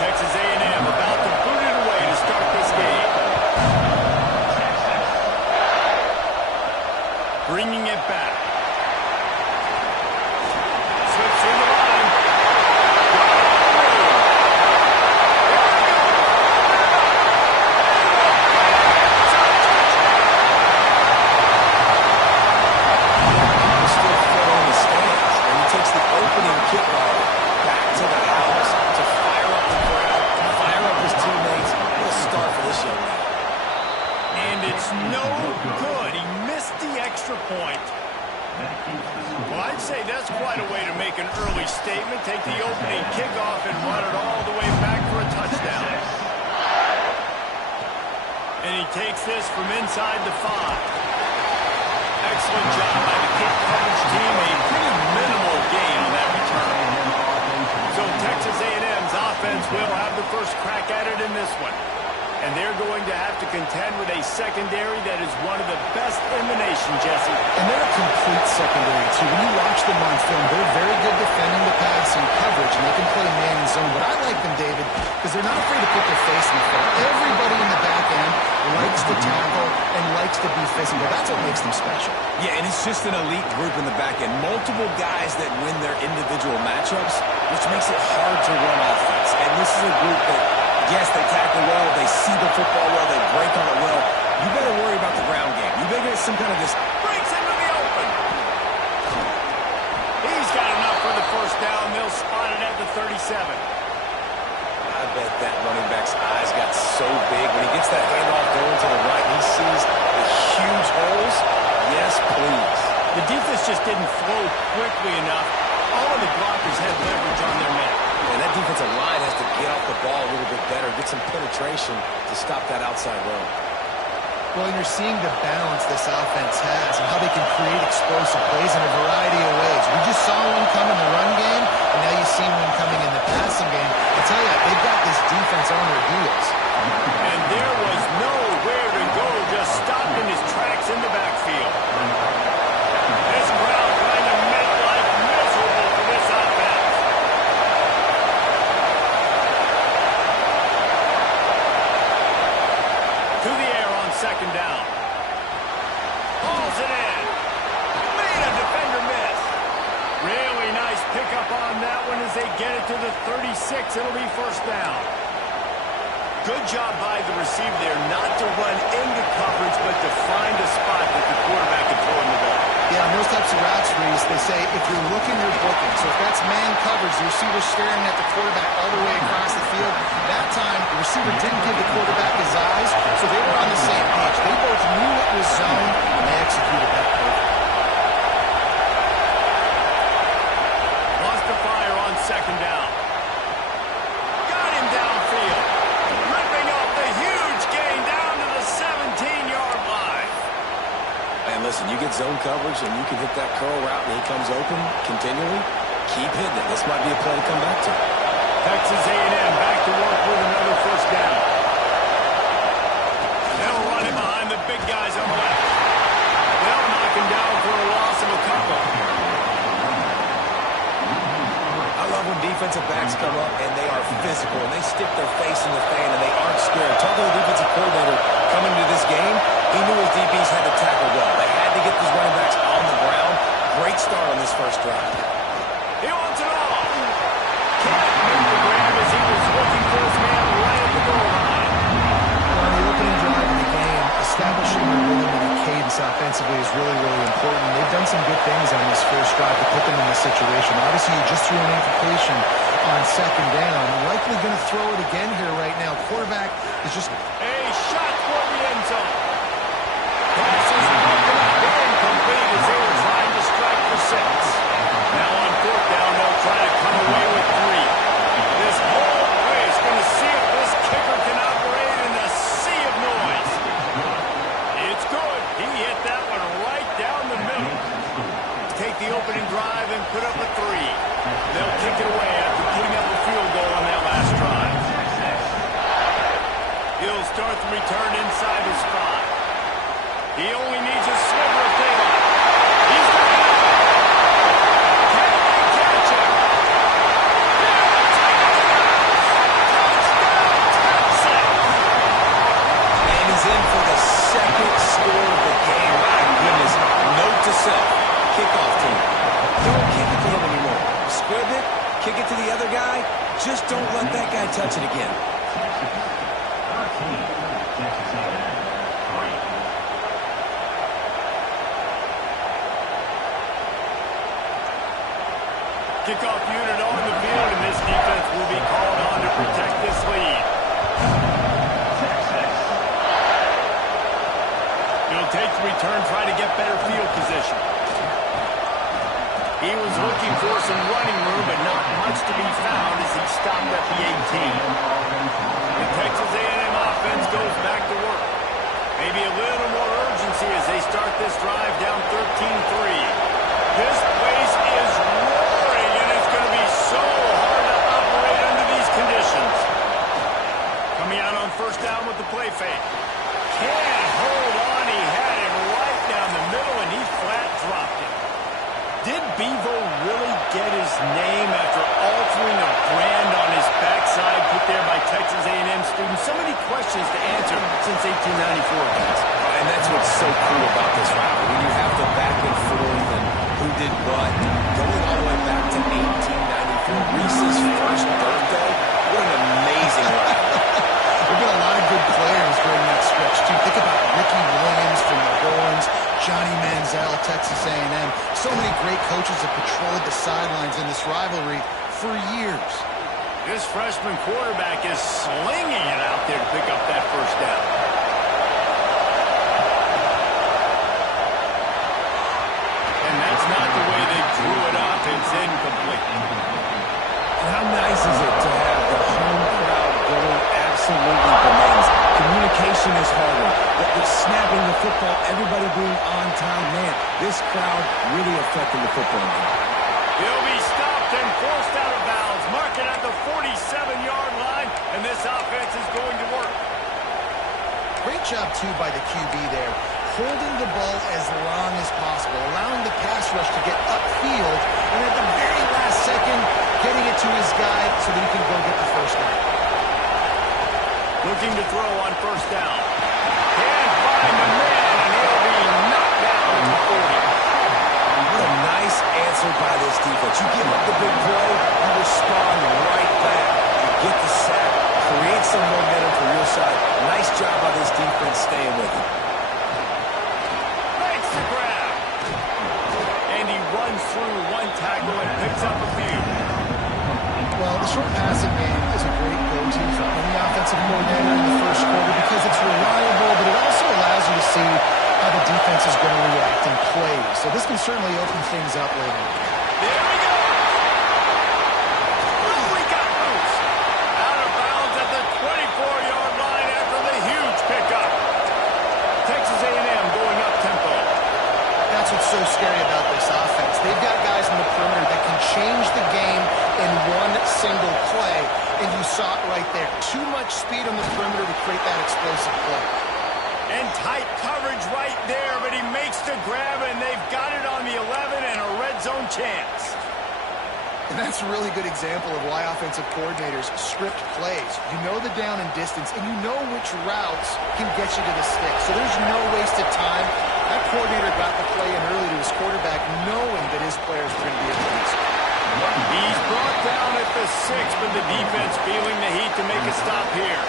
Texas A&M about to boot it away to start this game. Bringing it back. Slips in the line. Still foot on the stands, and he takes the opening kickoff back to the house to fire up the crowd, fire up his teammates. What a start for this young man. And it's no good. He missed the extra point. Well, I'd say that's quite a way to make an early statement. Take the opening kickoff and run it all the way back for a touchdown. And he takes this from inside the 5. Excellent job by the kick coverage team. A pretty minimal gain on that return. So Texas A&M's offense will have the first crack at it in this one. And they're going to have to contend with a secondary that is one of the best in the nation, Jesse. And they're a complete secondary, too. When you watch them on film, they're very good defending the pass and coverage, and they can play man and zone. But I like them, David, because they're not afraid to put their face in the field. Everybody in the back end likes to tackle and likes to be physical. That's what makes them special. Yeah, and it's just an elite group in the back end. Multiple guys that win their individual matchups, which makes it hard to run offense. And this is a group that, yes, they tackle well, they see the football well, they break on it well. You better worry about the ground game. You better get some kind of this. Breaks into the open. He's got enough for the first down. They'll spot it at the 37. I bet that running back's eyes got so big. When he gets that handoff going to the right, he sees the huge holes. Yes, please. The defense just didn't flow quickly enough. All of the blockers had leverage on their men. And that defensive line has to get off the ball a little bit better, get some penetration to stop that outside run. Well, you're seeing the balance this offense has and how they can create explosive plays in a variety of ways. We just saw one come in the run game, and now you see one coming in the passing game. I tell you, they've got this defense on their heels. And there was nowhere to go, just stopped in his tracks in the backfield. This crowd trying to make life miserable for this offense. To the air on second down. Hauls it in. Made a defender miss. Really nice pickup on that one as they get it to the 36. It'll be first down. Good job by the receiver there not to run into coverage, but to find a spot that the quarterback can throw in the ball. Yeah, on those types of routes, Reese, they say if you're looking, you're booking. So if that's man coverage, the receiver's staring at the quarterback all the way across the field. That time, the receiver didn't give the quarterback his eyes, so they were on the same page. They both knew it was zone, and they executed that perfect. Lost the fire on second down. Got him downfield. Ripping up the huge gain down to the 17-yard line. And listen, you get zone coverage and you can hit that curl route and he comes open continually, keep hitting it. This might be a play to come back to. Texas A&M back to work with another first down. They'll run him behind the big guys on the left. They'll knock him down for a loss of a couple. I love when defensive backs come up and they are physical and they stick their face in the fan and they aren't scared. Talk to the defensive coordinator coming into this game. He knew his DBs had to tackle well. They had to get these running backs on the ground. Great start on this first drive. He wants it all. Can't make the grab as he was looking for his man right at the goal line. On the opening drive of the game, establishing a rhythm and a cadence offensively is really, really important. They've done some good things on this first drive to put them in this situation. Obviously, you just threw an incompletion on second down. Likely going to throw it again here right now. Quarterback is just... A shot for the end zone. Passes broken up, incomplete as they were trying to strike for 6. Now on fourth down, they'll try to come away with 3. This whole play is going to see if this kicker can operate in a sea of noise. It's good. He hit that one right down the middle. Take the opening drive and put up a 3. They'll kick it away after putting up a field goal on that last drive. He'll start the return inside his 5. He only needs a sliver of daylight. He's got it. guy, just don't let that guy touch it again. Kickoff unit on the field, and this defense will be called on to protect this lead. It'll take the return, try to get better field position. He was looking for some running room, but not much to be found as he stopped at the 18. The Texas A&M offense goes back to work. Maybe a little more urgency as they start this drive down 13-3. This place is roaring, and it's going to be so hard to operate under these conditions. Coming out on first down with the play fake. Can't hold on. He had him right down the middle, and he flat dropped it. Did Bevo really get his name after altering a brand on his backside put there by Texas A&M students? So many questions to answer since 1894, guys. And that's what's so cool about this route. When you have the back and forth and who did what, going all the way back to 1894, Reese's first birthday, what an amazing route. There've been a lot of good players during that stretch, too. Think about Ricky Williams from the Horns, Johnny Manziel, Texas A&M. So many great coaches have patrolled the sidelines in this rivalry for years. This freshman quarterback is slinging it out there to pick up that first down. And that's not the way they drew it up. It's incomplete. How nice is it to have the home crowd going absolutely bananas? Communication is harder. The snapping the football, everybody being on time. Man, this crowd really affecting the football game. He'll be stopped and forced out of bounds. Mark it at the 47-yard line, and this offense is going to work. Great job, too, by the QB there. Holding the ball as long as possible, allowing the pass rush to get upfield, and at the very last second, getting it to his guy so that he can go get the first down. Looking to throw on first down. Can't find the man, and he'll be knocked down at the 40. What a nice answer by this defense. You give up the big play, you respond right back. You get the sack, create some momentum for your side. Nice job by this defense staying with it. Makes the grab. And he runs through one tackle and picks up a few. Well, the short passing game is a great go-to for any offensive coordinator in the first quarter because it's reliable, but it also allows you to see how the defense is going to react and play. So this can certainly open things up later. There he goes. Oh, he got loose. Out of bounds at the 24-yard line after the huge pickup. Texas A&M going up tempo. That's what's so scary about this offense. They've got guys in the perimeter that can change the game in one single play, and you saw it right there. Too much speed on the perimeter to create that explosive play. And tight coverage right there, but he makes the grab, and they've got it on the 11 and a red zone chance. And that's a really good example of why offensive coordinators script plays. You know the down and distance, and you know which routes can get you to the stick. So there's no wasted time. That coordinator got the play in early to his quarterback, knowing that his players were going to be able to do so. He's brought down at the 6, but the defense feeling the heat to make a stop here.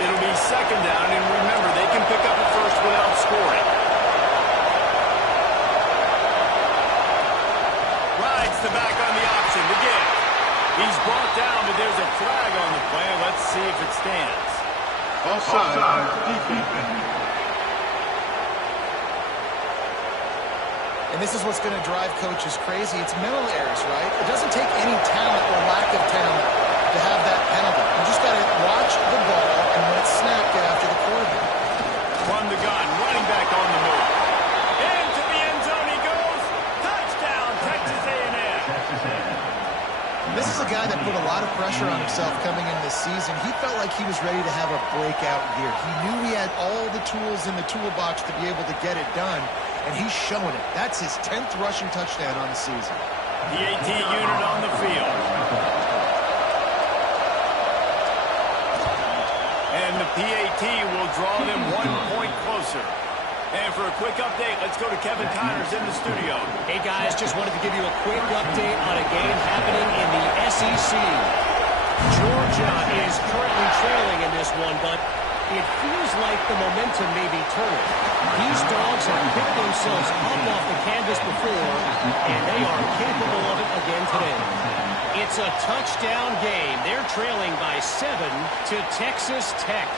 It'll be second down, and remember, they can pick up a first without scoring. Rides the back on the option to get. He's brought down, but there's a flag on the play. Let's see if it stands. Offside, defense. And this is what's going to drive coaches crazy. It's mental errors, right? It doesn't take any talent or lack of talent to have that penalty. You just got to watch the ball and when it's snapped, get after the quarterback. From the gun, running back on the move. Into the end zone he goes. Touchdown, Texas A&M. This is a guy that put a lot of pressure on himself coming in this season. He felt like he was ready to have a breakout year. He knew he had all the tools in the toolbox to be able to get it done, and he's showing it. That's his 10th rushing touchdown on the season. PAT unit on the field. And the PAT will draw them 1 point closer. And for a quick update, let's go to Kevin Connors in the studio. Hey, guys, just wanted to give you a quick update on a game happening in the SEC. Georgia is currently trailing in this one, but it feels like the momentum may be turning. These dogs have picked themselves up off the canvas before, and they are capable of it again today. It's a touchdown game. They're trailing by 7 to Texas Tech.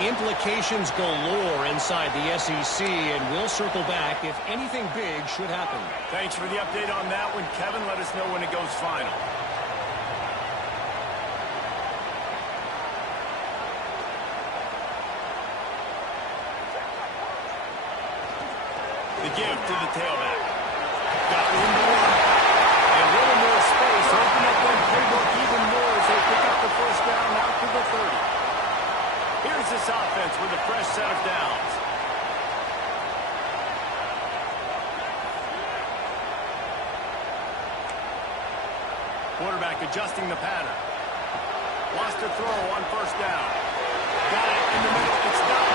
Implications galore inside the SEC, and we'll circle back if anything big should happen. Thanks for the update on that one, Kevin. Let us know when it goes final. The give to the tailback. Got room to run. And a little more space. Open up that playbook even more as they pick up the first down out to the 30. Here's this offense with a fresh set of downs. Quarterback adjusting the pattern. Lost a throw on first down. Got it in the middle. It's done.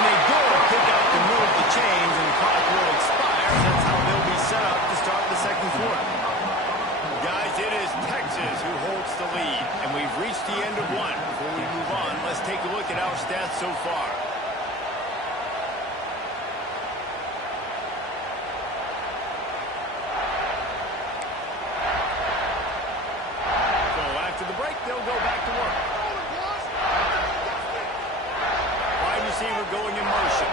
And they go to pick up to move the chains, and the clock will expire. That's how they'll be set up to start the second quarter. Guys, it is Texas who holds the lead, and we've reached the end of one. Before we move on, let's take a look at our stats so far. So after the break, they'll go back to work. Wide receiver going in motion.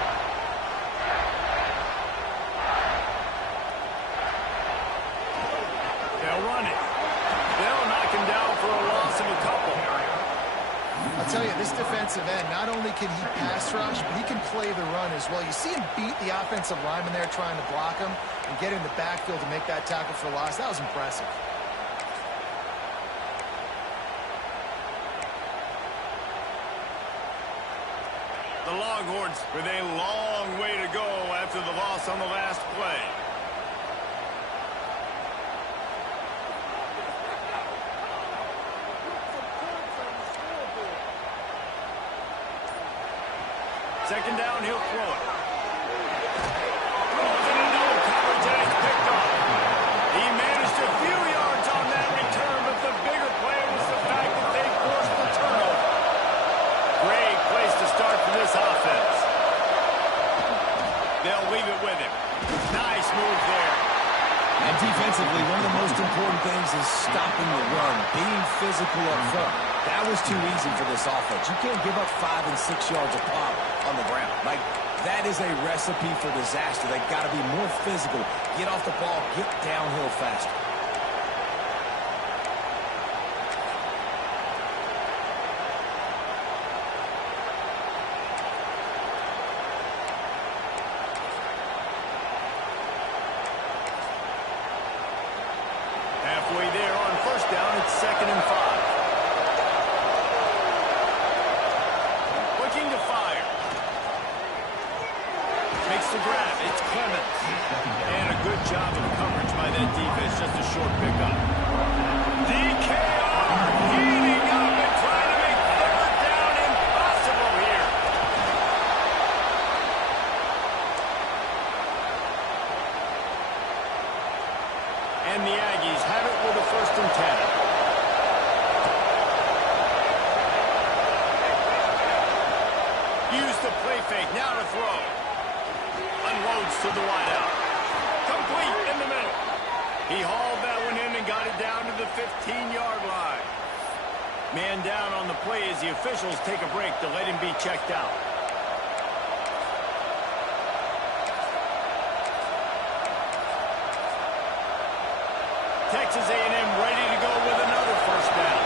They'll run it. They'll knock him down for a loss of a couple. I'll tell you, this defensive end, not only can he pass rush, but he can play the run as well. You see him beat the offensive lineman there trying to block him and get in the backfield to make that tackle for loss. That was impressive. The Longhorns with a long way to go after the loss on the last play. Second down, he'll throw it. Throws it into no coverage, and it's picked off. He managed a few yards on that return, but the bigger play was the fact that they forced the turnover. Great place to start for this offense. They'll leave it with him. Nice move there. And defensively, one of the most important things is stopping the run, being physical up front. That was too easy for this offense. You can't give up 5 and 6 yards a pop on the ground. Like, that is a recipe for disaster. They've got to be more physical. Get off the ball, get downhill faster. Halfway there on first down, it's 2nd and 5. Looking to fire. Makes the grab. It's Clemens. And a good job of coverage by that defense. Just a short pickup. DKR heating up and trying to make third down impossible here. And the Aggies have it with a 1st and 10. Use the play fake, now to throw. Unloads to the wideout. Complete in the middle. He hauled that one in and got it down to the 15-yard line. Man down on the play as the officials take a break to let him be checked out. Texas A&M ready to go with another first down.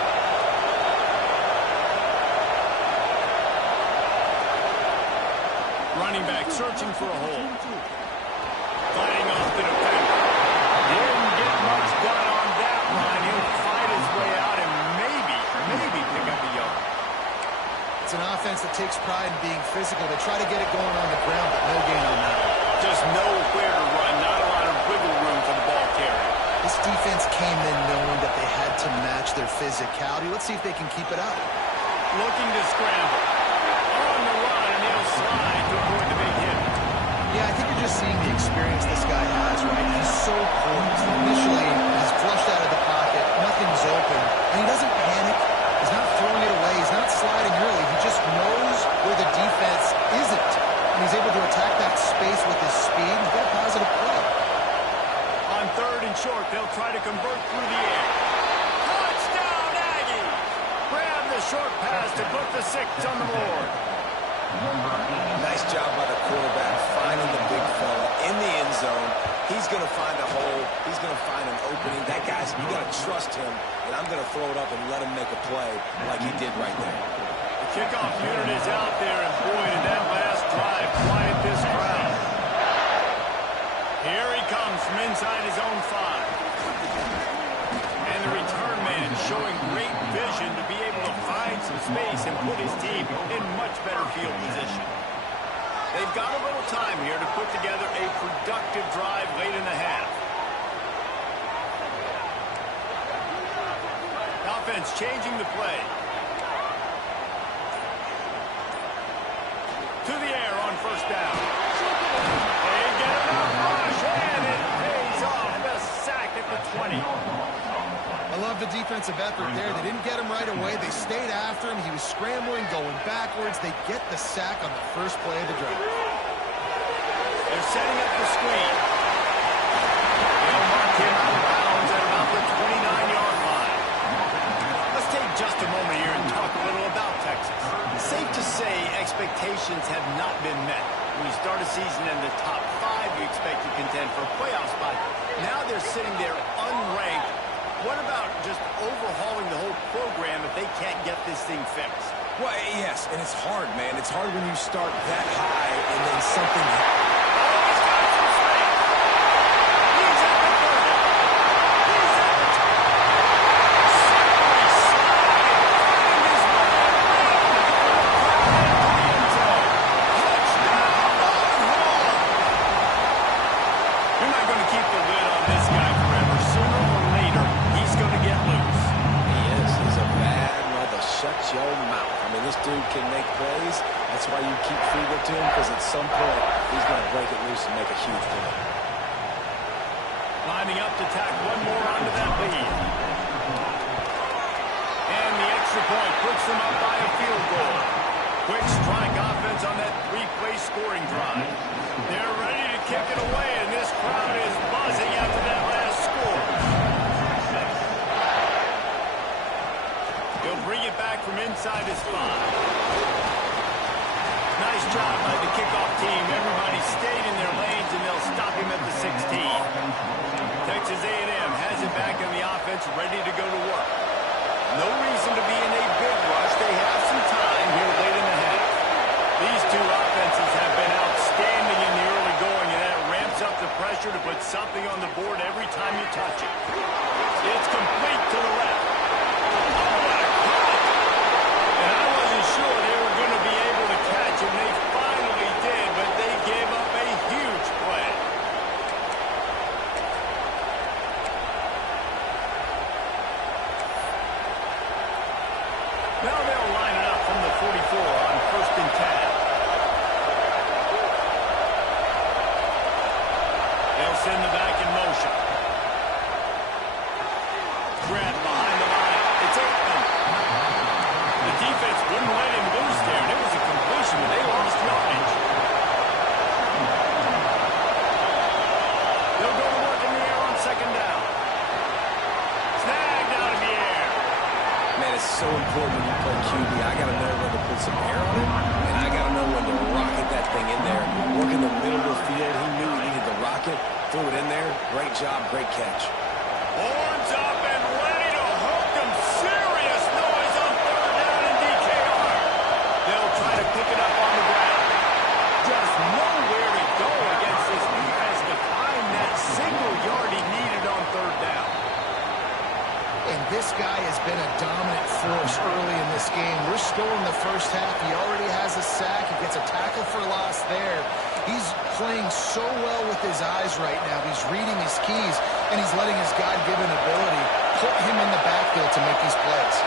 Running back searching for a hole. Fighting off the defender. Didn't get much done on that run. He'll fight his way out and maybe pick up a yard. It's an offense that takes pride in being physical. They try to get it going on the ground, but no gain on that one. Just nowhere to run. Not a lot of wiggle room for the ball carrier. This defense came in knowing that they had to match their physicality. Let's see if they can keep it up. Looking to scramble. On the run, and he'll slide to avoid the big hit. just seeing the experience this guy has, right? He's so poised. Initially, he's flushed out of the pocket. Nothing's open. And he doesn't panic. He's not throwing it away. He's not sliding early. He just knows where the defense isn't. And he's able to attack that space with his speed. He's got a positive play. On 3rd and short, they'll try to convert through the air. Touchdown, Aggies! Grab the short pass to put the 6 on the board. Nice job by the quarterback finding the big fella in the end zone. He's going to find a hole. He's going to find an opening. That guy's, you got to trust him, and I'm going to throw it up and let him make a play like he did right there. The kickoff unit is out there, and boy, did that last drive quiet this crowd. Here he comes from inside his own 5. And the return man showing great vision to be able to find some space and put his team in much better field position. They've got a little time here to put together a productive drive late in the half. Offense changing the play. To the air on 1st down. They get him out rush, and it pays off the sack at the 20. I love the defensive effort there. They didn't get him right away. They stayed after him. He was scrambling, going backwards. They get the sack on the first play of the drive. They're setting up the screen. They'll mark him out of bounds at about the 29-yard line. Let's take just a moment here and talk a little about Texas. Safe to say expectations have not been met. When you start a season in the top 5, you expect to contend for a playoff spot. Now they're sitting there unranked. What about just overhauling the whole program if they can't get this thing fixed? Well, yes, and it's hard, man. It's hard when you start that high and then something... can make plays. That's why you keep feeding it to him, because at some point he's going to break it loose and make a huge play. Lining up to tack one more onto that lead. And the extra point puts them up by a field goal. Quick strike offense on that 3-play scoring drive. They're ready to kick it away, and this crowd is buzzing after that last score. He'll bring it back from inside his 5. Nice job by the kickoff team. Everybody stayed in their lanes, and they'll stop him at the 16. Texas A&M has it back in the offense, ready to go to work. No reason to be in a big rush. They have some time here late in the half. These two offenses have been outstanding in the early going, and that ramps up the pressure to put something on the board every time you touch it. It's complete to the left. And I wasn't sure they were going to be able to catch him. They finally did, but they gave up a huge play. Now they'll line it up from the 44 on 1st and 10. They'll send the back in motion. Grant behind the line. It's open. The defense wouldn't let him loose there. It was a completion, but they lost yardage. They'll go to work in the air on 2nd down. Snagged out of the air. Man, it's so important when you play QB. I got to know when to put some air on it, and I got to know when to rocket that thing in there. Work in the middle of the field. He knew he needed to rocket. Threw it in there. Great job. Great catch. Horns up and ready to hook them. Serious noise on 3rd down in DKR. They'll try to pick it up on the ground. Just nowhere to go against this defense to find that single yard he needed on 3rd down. And this guy has been a dominant force early in this game. We're still in the first half. He already has a sack. He gets a tackle for loss there. He's playing so well with his eyes right now. He's reading his keys, and he's letting his God-given ability put him in the backfield to make these plays.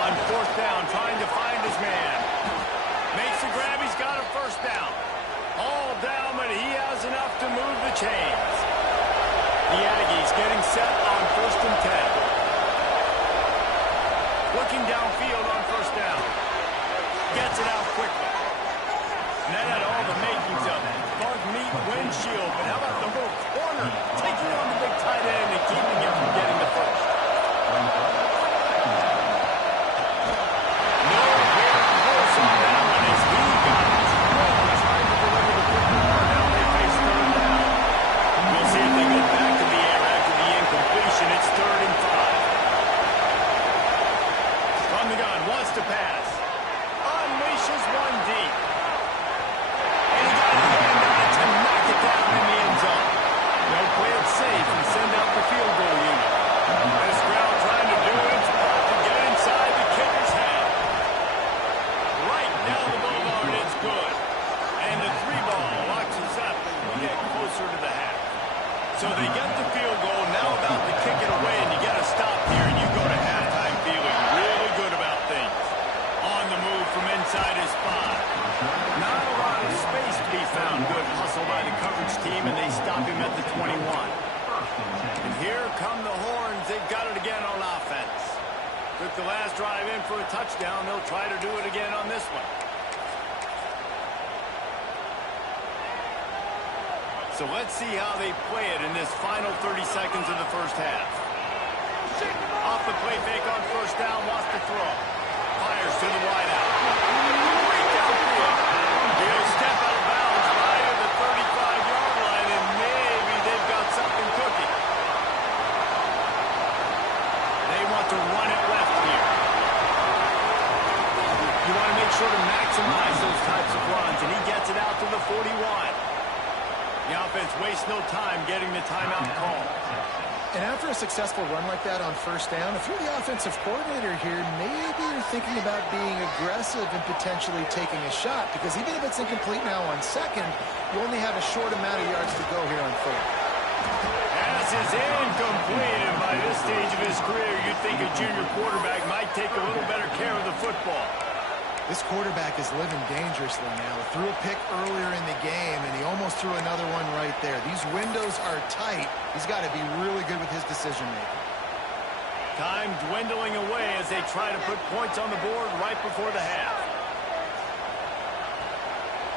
On 4th down, trying to find his man. Makes the grab. He's got a 1st down. All down the to move the chains. The Aggies getting set on 1st and 10. Looking downfield on 1st down. Gets it out quickly. And that had all the makings of it. Bug meat windshield, but how about the little corner taking on the big tight end and keeping him from getting the first? No real close on that one as he got it. Trying to deliver the football. Now they face 3rd down. We'll see if they go back to the air after the incompletion. It's 3rd and 5. From the gun, wants to pass. Unleashes one deep. And he got his hand on it to knock it down in the end zone. They'll play it safe and send out the field goal unit. This crowd trying to do its part to get inside the kicker's head. Right down the boulevard, it's good. And the 3-ball locks us up as we get closer to the half. So they get the field goal, now about to kick it away, and you got to stop here, and you go to halftime feeling really good about things. On the move from inside his spot. Not a lot of space to be found. Good hustle by the coverage team, and they stop him at the 21. And here come the horns. They've got it again on offense. Took the last drive in for a touchdown. They'll try to do it again on this one. So let's see how they play it in this final 30 seconds of the first half. Off the play fake on 1st down, wants to throw. Fires to the wideout. Great downfield. He'll step out of bounds right at the 35-yard line, and maybe they've got something cooking. They want to run it left here. You want to make sure to maximize those types of runs, and he gets it out to the 41. The offense wastes no time getting the timeout call. And after a successful run like that on 1st down, if you're the offensive coordinator here, maybe you're thinking about being aggressive and potentially taking a shot, because even if it's incomplete now on 2nd, you only have a short amount of yards to go here on 3rd. Pass is incomplete, and by this stage of his career, you'd think a junior quarterback might take a little better care of the football. This quarterback is living dangerously now. Threw a pick earlier in the game, and he almost threw another one right there. These windows are tight. He's got to be really good with his decision-making. Time dwindling away as they try to put points on the board right before the half.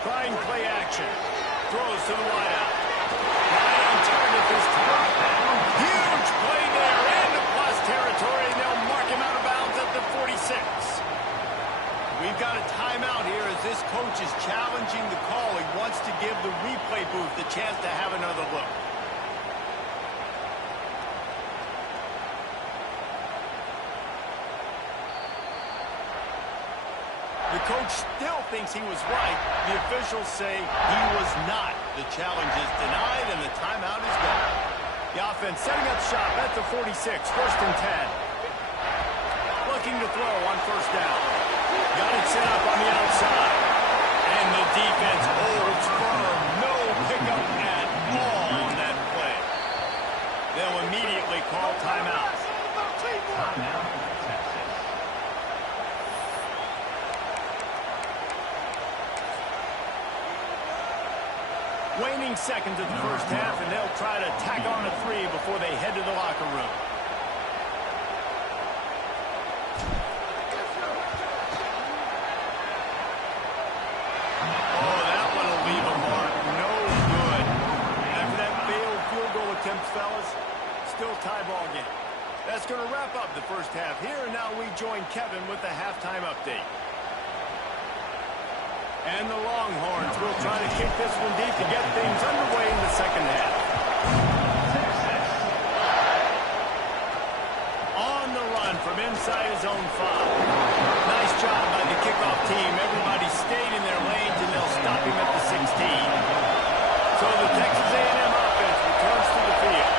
Trying play action. Throws to the wideout. Right on target this time. Huge play there into plus territory, and they'll mark him out of bounds at the 46. We've got a timeout here as this coach is challenging the call. He wants to give the replay booth the chance to have another look. The coach still thinks he was right. The officials say he was not. The challenge is denied, and the timeout is gone. The offense setting up shop at the 46, 1st and 10. Looking to throw on 1st down. Got it set up on the outside. And the defense holds firm. No pickup at all on that play. They'll immediately call timeout. Waning seconds of the first half, and they'll try to tack on a 3 before they head to the locker room. Oh, that one will leave a mark. No good. After that failed field goal attempt, fellas, still tie ball game. That's going to wrap up the first half here, and now we join Kevin with the halftime update. And the Longhorns will try to kick this one deep to get things underway in the second half. On the run from inside his own 5. Nice job by the kickoff team. Everybody stayed in their lanes, and they'll stop him at the 16. So the Texas A&M offense returns to the field.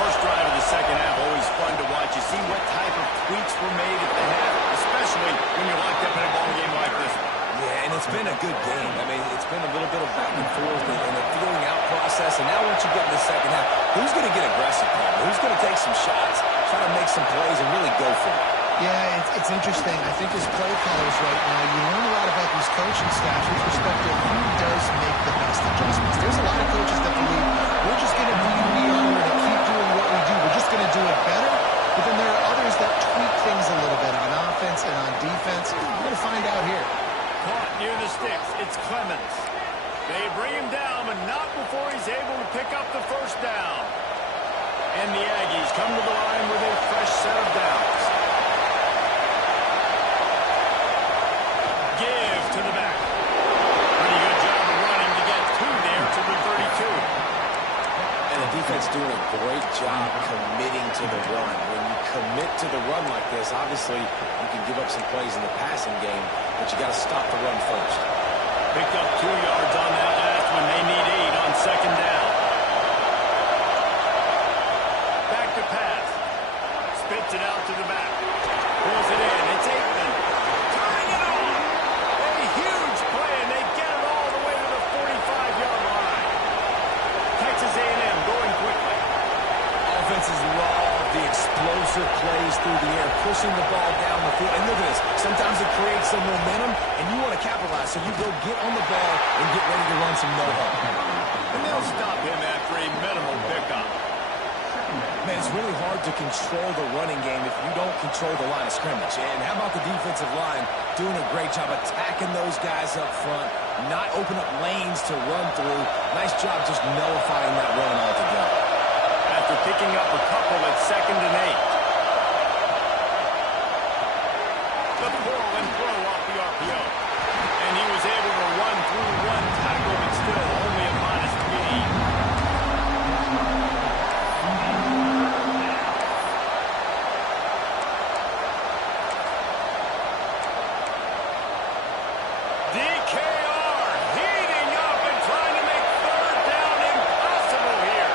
First drive of the second half, always fun to watch. You see what type of tweaks were made at the half, especially when you're locked up in a ball game like this one. Yeah, and it's been a good game. I mean, it's been a little bit of back and forth and a feeling out process. And now once you get in the second half, who's going to get aggressive, Paul? Who's going to take some shots, try to make some plays, and really go for it? Yeah, it's interesting. I think as play callers right now, you learn a lot about these coaching staffs with respect to who does make the best adjustments. There's a lot of coaches that believe we're just going to be who we are. We're going to keep doing what we do. We're just going to do it better. But then there are others that tweak things a little bit on offense and on defense. We're going to find out here. Caught near the sticks. It's Clemens. They bring him down, but not before he's able to pick up the first down. And the Aggies come to the line with a fresh set of downs. Give to the back. Pretty good job of running to get two there to the 32. And the defense doing a great job committing to the run. When you commit to the run like this, obviously you can give up some plays in the passing game, but you got to stop the run first. Picked up 2 yards on that last one. They need 8 on second down. Back to pass. Spits it out to the back. Pulls it in. It's Aikman. Turning it on. A huge play, and they get it all the way to the 45-yard line. Texas A&M going quickly. Offenses love the explosive plays through the air, pushing the ball down the field. And look at this. Sometimes it creates some momentum, and you want to capitalize. So you go get on the ball and get ready to run some no-huddle. And they'll stop him after a minimal pickup. Man, it's really hard to control the running game if you don't control the line of scrimmage. And how about the defensive line doing a great job attacking those guys up front, not open up lanes to run through. Nice job just nullifying that run altogether. After picking up a couple at 2nd and 8. The pull and throw off the RPO. And he was able to run through one tackle, but still only a modest gain. DKR heating up and trying to make third down impossible here.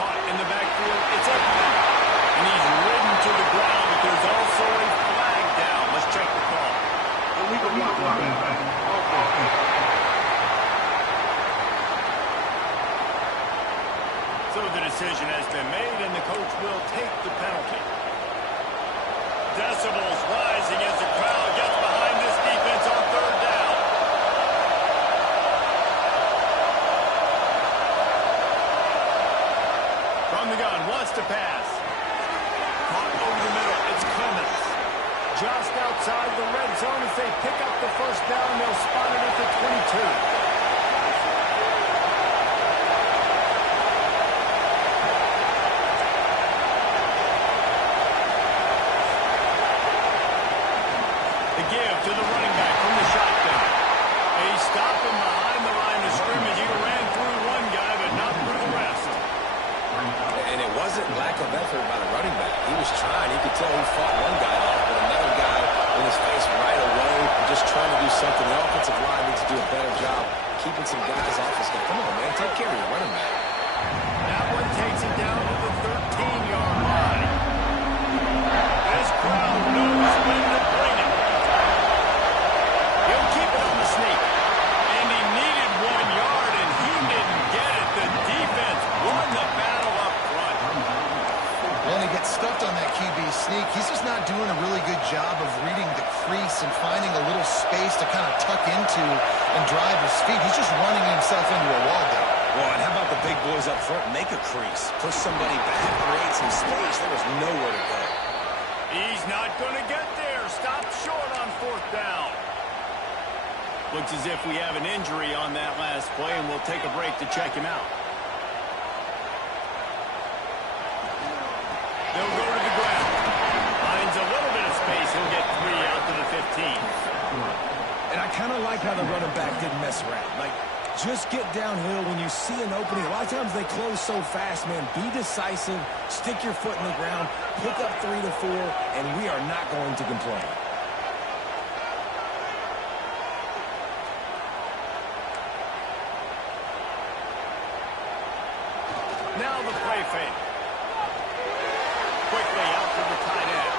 Caught in the backfield. It's Aikman. And he's ridden to the ground, but there's also a flag down. Let's check the call. Illegal block. So the decision has been made, and the coach will take the penalty. Decibels rising as the crowd gets behind this defense on third down. From the gun, wants to pass. Caught over the middle, it's Clemens. Just outside the red zone as they pick up the first down. They'll spot it at the 22. Give to the running back from the shotgun. They stop him behind the line of scrimmage. He ran through one guy, but not through the rest. And it wasn't lack of effort by the running back. He was trying. You could tell he fought one guy off, but another guy in his face right away, just trying to do something. The offensive line needs to do a better job keeping some guys off this guy. Come on, man. Take care of your running back. That one takes him down to the 13-yard line. This crowd knows when to bring it. He'll keep it on the sneak. And he needed 1 yard, and he didn't get it. The defense won the battle up front. Well, he gets stuffed on that QB sneak. He's just not doing a really good job of reading the crease and finding a little space to kind of tuck into and drive his feet. He's just running himself into a wall there. Well, and how about the big boys up front? Make a crease. Push somebody back, create some space. There was nowhere to go. He's not going to get there. Stop short on fourth down. Looks as if we have an injury on that last play, and we'll take a break to check him out. They'll go to the ground. Finds a little bit of space. He'll get 3 out to the 15. And I kind of like how the running back didn't mess around. Like, just get downhill when you see an opening. A lot of times they close so fast, man. Be decisive. Stick your foot in the ground. Pick up 3 to 4, and we are not going to complain. Now the play fake. Quickly out to the tight end.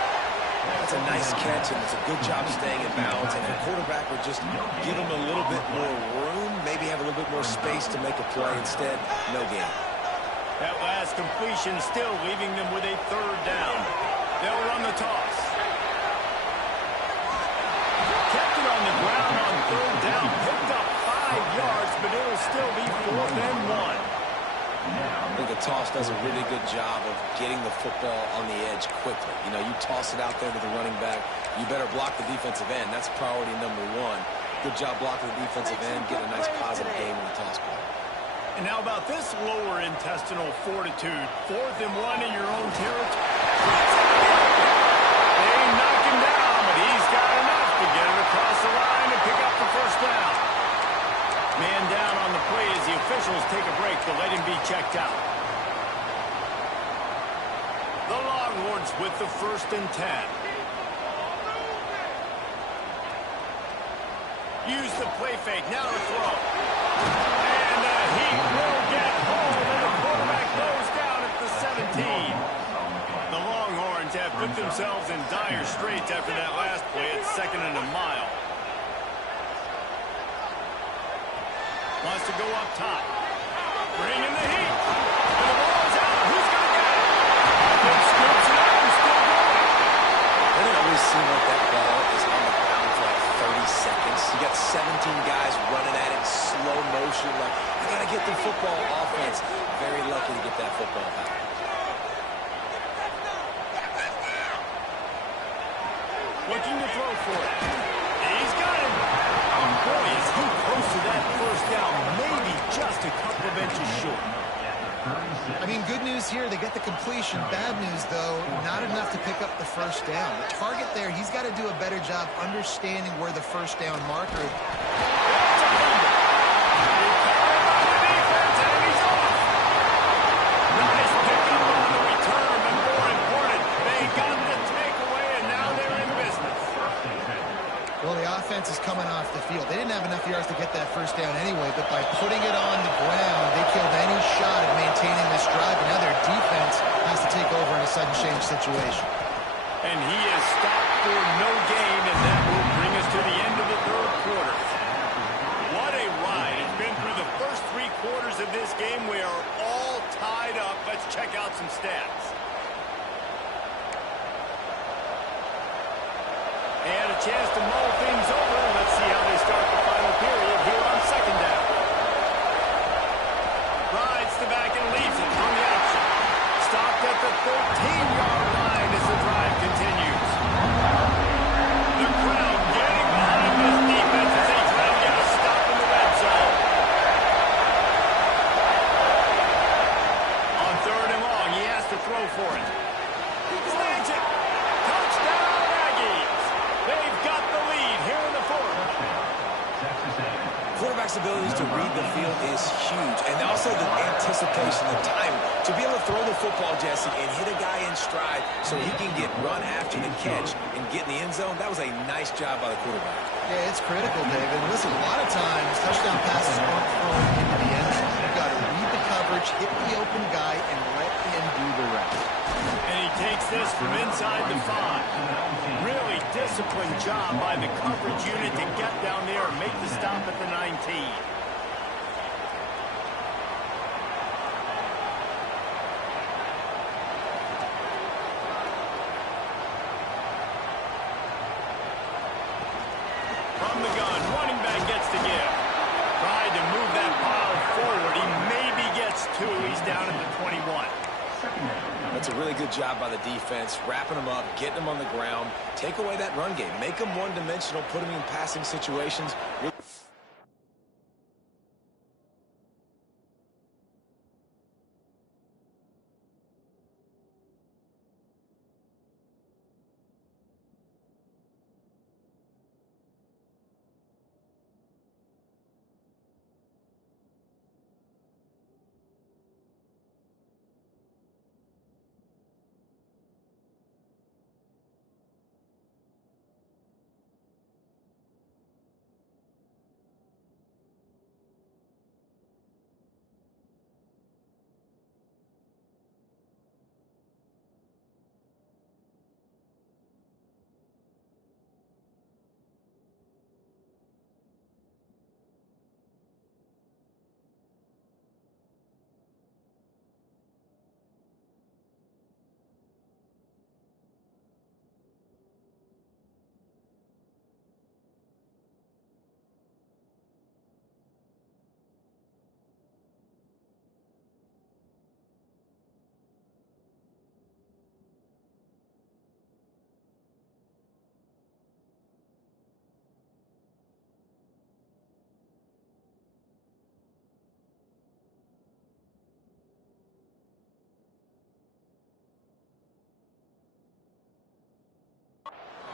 That's a nice catch, and it's a good job staying in bounds. And the quarterback would just give him a little bit more room, maybe have a little bit more space to make a play. Instead, no gain. That last completion still leaving them with a third down. They'll run the toss. Kept it on the ground on third down. Picked up 5 yards, but it'll still be 4th and 1. I think the toss does a really good job of getting the football on the edge quickly. You know, you toss it out there to the running back, you better block the defensive end. That's priority number 1. Good job blocking the defensive end, getting a nice positive game in the toss play. And how about this lower intestinal fortitude? 4th and 1 in your own territory. They knock him down, but he's got enough to get it across the line and pick up the first down. Man down on the play as the officials take a break to let him be checked out. The Longhorns with the 1st and 10. Use the play fake. Now to throw. And he will get home, and the quarterback goes down at the 17. The Longhorns have put themselves in dire straits after that last play at 2nd and a mile. Wants to go up top. Bring in the heat. And the ball's out. Who's going to get it? Then scoops it up and still going. Doesn't it always seem like that ball is on the ground for like 30 seconds? You got 17 guys running at it in slow motion. Like, I got to get the football. Offense very lucky to get that football back. Looking to throw for it. He's got it. Boy, is he close to that first down. Maybe just a couple of inches short. I mean, good news here. They get the completion. Bad news, though, not enough to pick up the first down. The target there, he's got to do a better job understanding where the first down marker is. Nice pickup on the return, but more important, they got the takeaway, and now they're in business. Well, the offense is coming off the field. They didn't have enough yards to get that first down anyway, but by putting it on the ground, they killed any shot at maintaining this drive, and now their defense has to take over in a sudden change situation. And he is stopped for no gain, and that will bring us to the end of the 3rd quarter. What a ride. It's been through the first 3 quarters of this game. We are all tied up. Let's check out some stats. And a chance to mull things over. Let's see how they start the final period here on 2nd down. Rides the back and leaves it on the option. Stopped at the 13-yard line as the drive continues. The crowd getting behind this defense as they try to get a stop in the red zone. On 3rd and long, he has to throw for it. Snags it. Touchdown, Aggies. They've got the lead here in the 4th. Quarterback's abilities to read the field is huge, and also the anticipation, the time to be able to throw the football, Jesse, and hit a guy in stride so he can get run after the catch and get in the end zone. That was a nice job by the quarterback. Yeah, it's critical, David. Listen, a lot of times, touchdown passes aren't thrown into the end zone. You've got to read the coverage, hit the open guy, and let him do the rest. And he takes this from inside the 5. Really disciplined job by the coverage unit to get down there and make the stop at the 19. From the gun, running back gets the give. Tried to move that pile forward. He maybe gets 2. He's down at the 21. That's a really good job by the defense, wrapping them up, getting them on the ground, take away that run game, make them one-dimensional, put them in passing situations.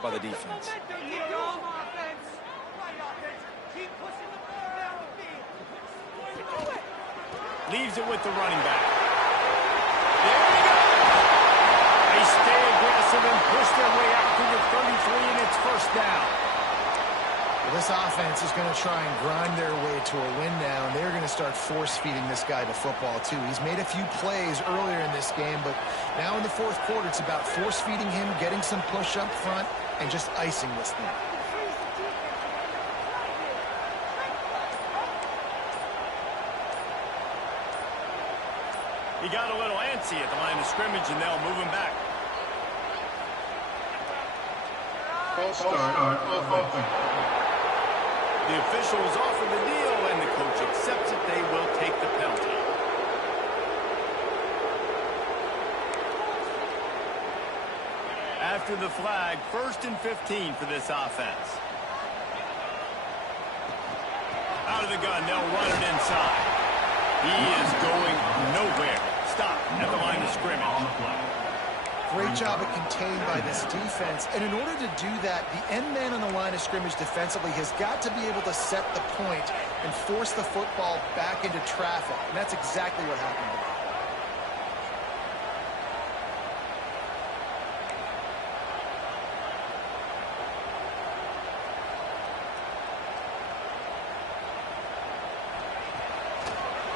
by the defense. Leaves it with the running back. There we go! They stay aggressive and push their way out to the 33, and it's first down. Well, this offense is going to try and grind their way to a win now, and they're going to start force-feeding this guy the football, too. He's made a few plays earlier in this game, but now in the fourth quarter, it's about force-feeding him, getting some push up front, and just icing this thing. He got a little antsy at the line of scrimmage, and they'll move him back. False start, offense. The officials offer the deal, and the coach accepts it. They will take the penalty. After the flag, 1st and 15 for this offense. Out of the gun, they'll run it inside. He is going nowhere. Stop at the line of scrimmage. Great job of contained by this defense. And in order to do that, the end man on the line of scrimmage defensively has got to be able to set the point and force the football back into traffic. And that's exactly what happened.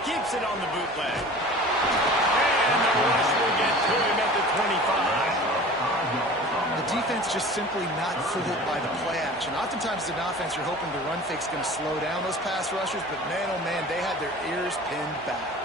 Keeps it on the bootleg. And the rush will get to him at the 25. The defense just simply not fooled by the play action. Oftentimes as an offense, you're hoping the run fake's going to slow down those pass rushers, but man, oh man, they had their ears pinned back.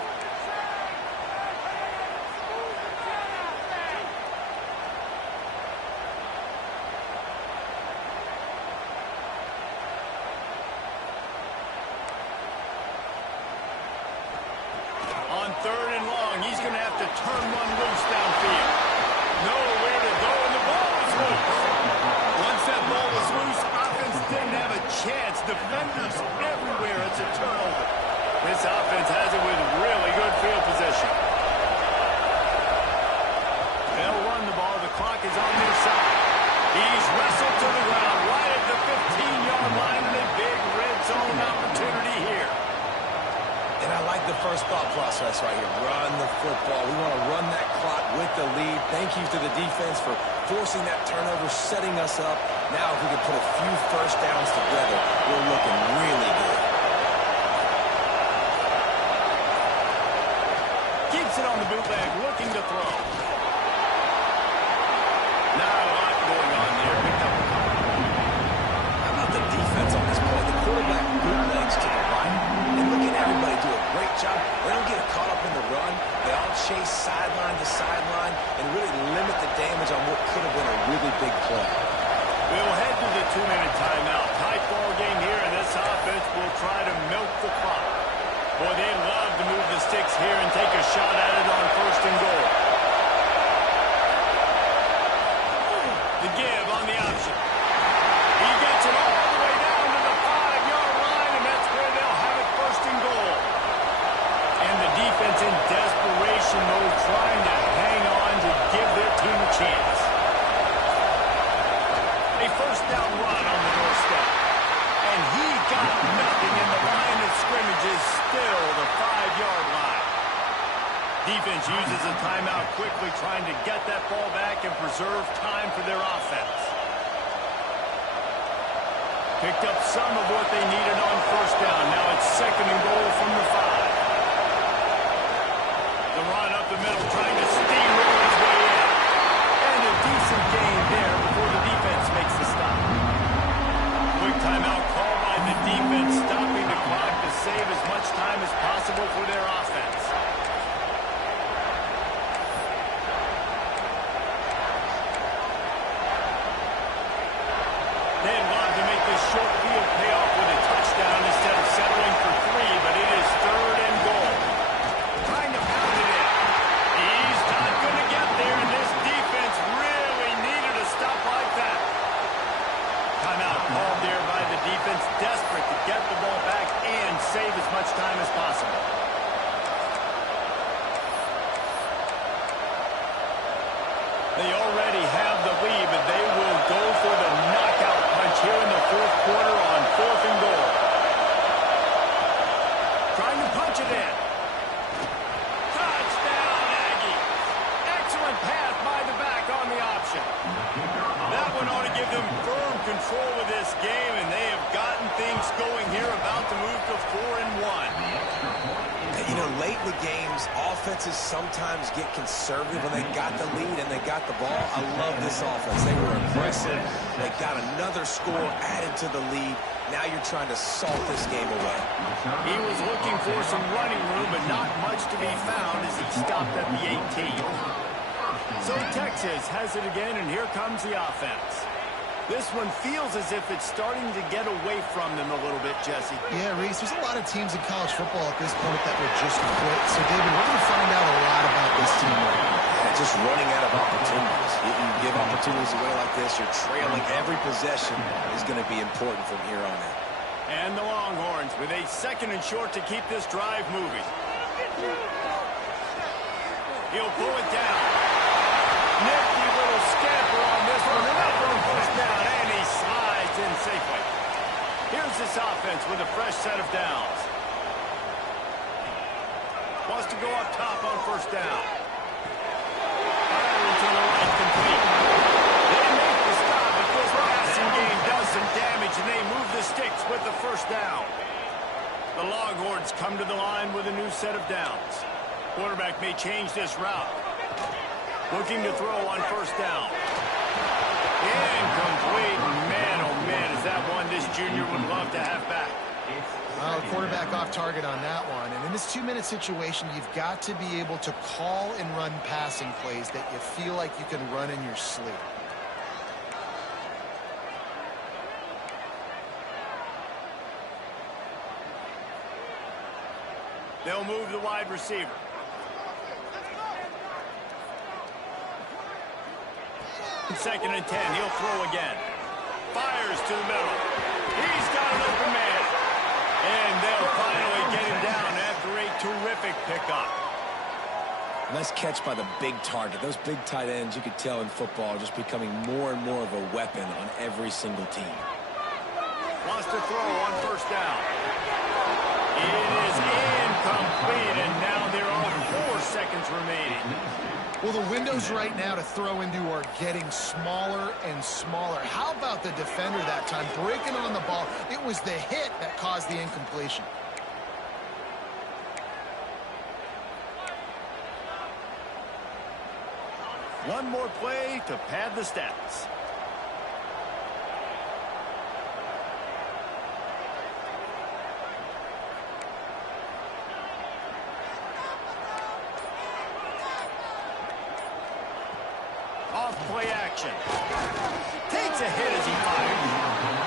On 3rd and long, he's going to have to turn one loose downfield. Nowhere to go, and the ball is loose. Once that ball was loose, offense didn't have a chance. Defenders everywhere. It's a turnover. This offense has it with really good field position. They'll run the ball. The clock is on their side. He's wrestled to the ground right at the 15-yard line, and a big red zone opportunity here. And I like the first thought process right here. Run the football. We want to run that clock with the lead. Thank you to the defense for forcing that turnover, setting us up. Now if we can put a few first downs together, we're looking really good. Keeps it on the bootleg, looking to throw. Not a lot going on there. Picked up a couple. How about the defense on this play? The quarterback bootlegs to the right. And look at everybody do a great job. They don't get caught up in the run. They all chase sideline to sideline and really limit the damage on what could have been a really big play. We'll head to the 2-minute timeout. Tight ball game here, and this offense will try to milk the clock. Boy, they'd love to move the sticks here and take a shot at it on 1st and goal. The give on the option. He gets it all the way down to the 5-yard line, and that's where they'll have it 1st and goal. And the defense in desperation mode, trying to hang on to give their team a chance. A 1st down run on the doorstep. And he got nothing, in the line of scrimmage is still the 5-yard line. Defense uses a timeout quickly, trying to get that ball back and preserve time for their offense. Picked up some of what they needed on 1st down. Now it's 2nd and goal from the 5. The run up the middle, trying to steamroll his way in. And a decent gain there before the defense makes the stop. Quick timeout called by the defense, stopping the clock to save as much time as possible for their offense. They'd love to make this short field pay off with a touchdown instead of settling for 3, but it is 3rd late in the games, offenses sometimes get conservative when they got the lead and they got the ball. I love this offense. They were aggressive. They got another score added to the lead. Now you're trying to salt this game away. He was looking for some running room, but not much to be found as he stopped at the 18. So Texas has it again, and here comes the offense. This one feels as if it's starting to get away from them a little bit, Jesse. Yeah, Reese, there's a lot of teams in college football at this point that would just quit. So, David, we're going to find out a lot about this team right now. Yeah, just running out of opportunities. You give opportunities away like this, you're trailing. Every possession is going to be important from here on out. And the Longhorns with a 2nd and short to keep this drive moving. He'll pull it down. Nifty little scamper on this one. Enough for the first down, and he slides in safely. Here's this offense with a fresh set of downs. Wants to go up top on first down. Firing to the right, complete. They make the stop, but this passing game does some damage, and they move the sticks with the first down. The Longhorns come to the line with a new set of downs. Quarterback may change this route. Looking to throw on first down. Incomplete. Man, oh man, is that one this junior would love to have back. Well, the quarterback off target on that one. And in this 2-minute situation, you've got to be able to call and run passing plays that you feel like you can run in your sleep. They'll move the wide receiver. Second and 10, he'll throw again. Fires to the middle. He's got an open man. And they'll finally get him down after a terrific pickup. Nice catch by the big target. Those big tight ends, you could tell in football, are just becoming more and more of a weapon on every single team. Wants to throw on first down. It is incomplete, and now there are 4 seconds remaining. Well, the windows right now to throw into are getting smaller and smaller. How about the defender that time breaking on the ball? It was the hit that caused the incompletion. One more play to pad the stats. Off-play action. Takes a hit as he fires.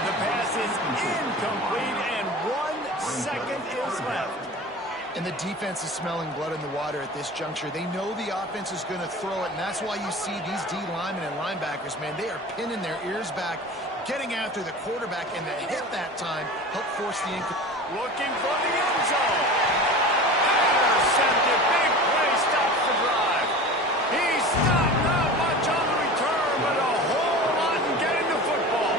The pass is incomplete, and 1 second is left. And the defense is smelling blood in the water at this juncture. They know the offense is going to throw it, and that's why you see these D linemen and linebackers, man, they are pinning their ears back, getting after the quarterback, and the hit that time helped force the incompletion. Looking for the end zone. Intercepted. Big play stops the drive. He's stopped. Not much on the return, but a whole lot in getting the football.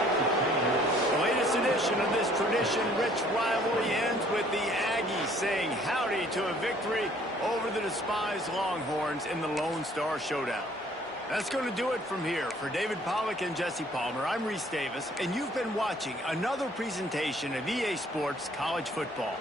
The latest edition of this tradition-rich rivalry ends with the Aggies saying howdy to a victory over the despised Longhorns in the Lone Star Showdown. That's going to do it from here. For David Pollack and Jesse Palmer, I'm Reese Davis, and you've been watching another presentation of EA Sports College Football.